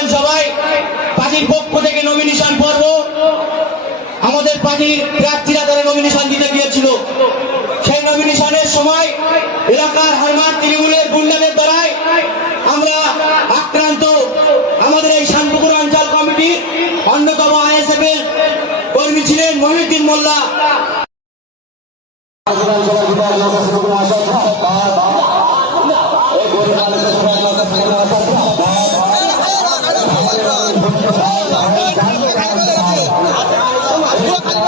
বিধানসভায় পার্টির পক্ষ থেকে নমিনেশন পর্ব। আমাদের পার্টির প্রার্থীরা তারা নমিনেশন দিতে গিয়েছিল। সেই নমিনেশনের সময় এলাকার হারমার তৃণমূলের গুন্ডাদের দ্বারাই আমরা আক্রান্ত আমাদের এই শান্তপুর অঞ্চল কমিটির অন্যতম আইএসএফ এর কর্মী ছিলেন মহিউদ্দিন মোল্লা।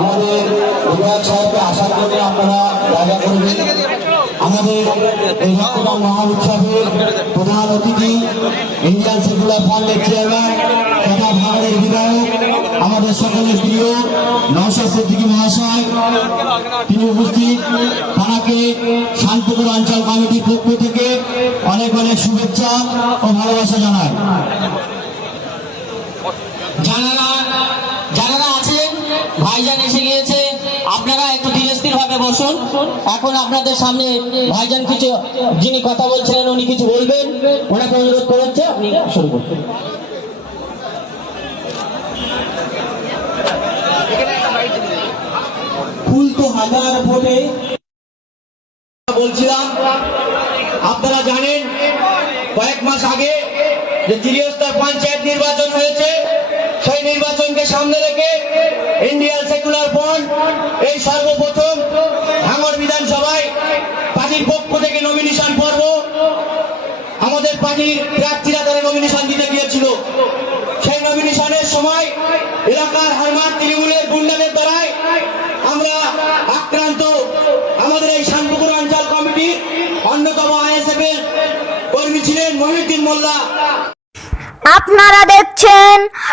আমাদের বিধায়ক সাহেবকে আসার জন্য আপনারা জায়গা করবেন আমাদের এই রক্তদান মহা উৎসবের প্রধান অতিথি ইন্ডিয়ান সেকুলার ফান্ডের চেয়ারম্যান তথা ভারতের বিধায়ক, আমাদের সকলের প্রিয় নওশাদ সিদ্দিকী মহাশয় তিনি উপস্থিত তারাকে শান্তপুর অঞ্চল কমিটির পক্ষ থেকে অনেক অনেক শুভেচ্ছা ও ভালোবাসা জানায়। ভাইজান এসে গিয়েছে। আপনারা একটু ধীরস্থির ভাবে বসুন। এখন আপনাদের সামনে ভাইজান কিছু, যিনি কথা বলছিলেন, উনি কিছু বলবেন। ওনাকে অনুরোধ করেছে, আপনি শুরু করুন। আপনারা জানেন, কয়েক মাস আগে যে ত্রিস্তর পঞ্চায়েত নির্বাচন হয়েছে সেই নির্বাচনকে সামনে রেখে সেকুলার ফ্রন্ট এই সর্বপ্রথম ভাঙর বিধানসভায় পার্টির পক্ষ থেকে নমিনেশন পর্ব। আমাদের পার্টির প্রার্থীরা তারা নমিনেশন দিতে গিয়েছিল। সেই নমিনেশনের সময় এলাকার হারমার তৃণমূলের গুন্ডাদের দ্বারাই আমরা আক্রান্ত আমাদের এই শান্তপুর অঞ্চল কমিটির অন্যতম আইএসএফ এর কর্মী ছিলেন মহিউদ্দিন মোল্লা। আপনারা দেখছেন